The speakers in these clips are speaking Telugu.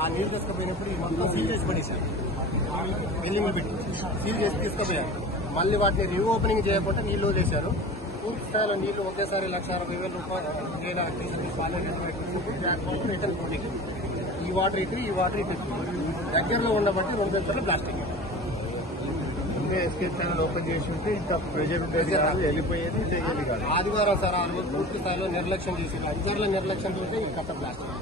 ఆ నీళ్ళు తీసుకుపోయినప్పుడు ఈ మొత్తం సీల్ చేసి పడేశారు. బిల్డింగ్లు పెట్టి సీల్ చేసి తీసుకుపోయారు. మళ్ళీ వాటిని రీఓపెనింగ్ చేయకుండా నీళ్లు వదిలేశారు. పూర్తి స్థాయిలో నీళ్లు ఒకేసారి 1,60,000 రూపాయలు రిటర్న్ పోటీకి ఈ వాటర్ ఇటు ఈ వాటర్ ఇటు దగ్గరలో ఉండబట్టి 2 గంటల ప్లాస్టిక్ ఎస్కేప్ ఛానల్ ఓపెన్ చేసి ఉంటే ఇంకా ప్రెజర్ వెళ్ళిపోయేది తెలియదు కాదు. ఆదివారం సార్ ఆ రోజు పూర్తి స్థాయిలో నిర్లక్ష్యం చేసి అధికారుల నిర్లక్ష్యం చూస్తే ఈ కట్ట ప్లాస్టిక్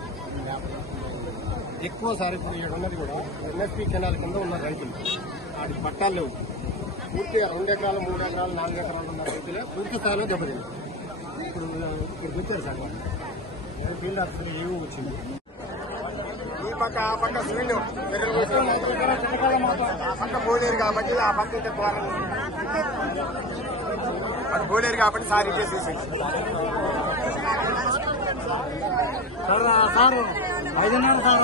ఎక్కువ సార్. ఇప్పుడు ఇక్కడ ఉన్నది కూడా ఎన్ఎస్పీ కెనాల్ కింద ఉన్న రైతులు వాటి పట్టాలు లేవు. పూర్తిగా 2 ఎకరాలు 3 ఎకరాలు 4 ఎకరాలు ఉన్న రైతులే పూర్తి స్థాయిలో దెబ్బతింది. ఇప్పుడు వచ్చారు సార్ ఫీల్డ్ ఆఫీసర్ ఏవో వచ్చింది. ఈ పక్క ఆ పక్క స్వీళ్ళు ఆ పక్క పోలేరు కాబట్టి ఆ పక్క ఇంత ద్వారం అది పోలేరు కాబట్టి సార్ ఇచ్చేసేసి సార్ 5:30 సార్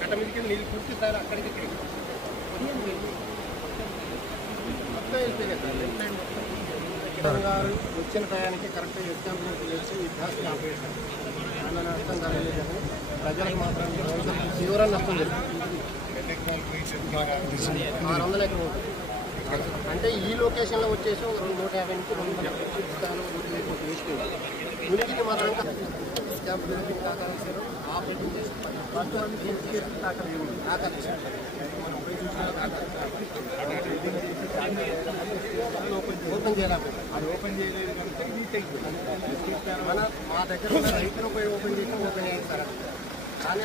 కట్ట మీదకి నీళ్ళు పూర్తి స్థాయిలో అక్కడికి మొత్తం గారు వచ్చిన టయానికి కరెక్ట్ ఎగ్జాంపుల్ చేసి ఈ బ్లాస్ట్ ఆపేశారు. చాలా నష్టం కలగలేదు కానీ ప్రజలకు మాత్రం తీవ్ర నష్టం జరిగింది. 600 ఎకరం అంటే ఈ లొకేషన్లో వచ్చేసి 150 నుంచి 200 స్థాయిలో వేసుకుంది. ఉనికిని మాత్రం ఓపెన్ చేయాలి. అది ఓపెన్ చేయలేదు కనుక మా దగ్గర రైతులు పోయి ఓపెన్ చేసి ఓపెన్ చేస్తారు కానీ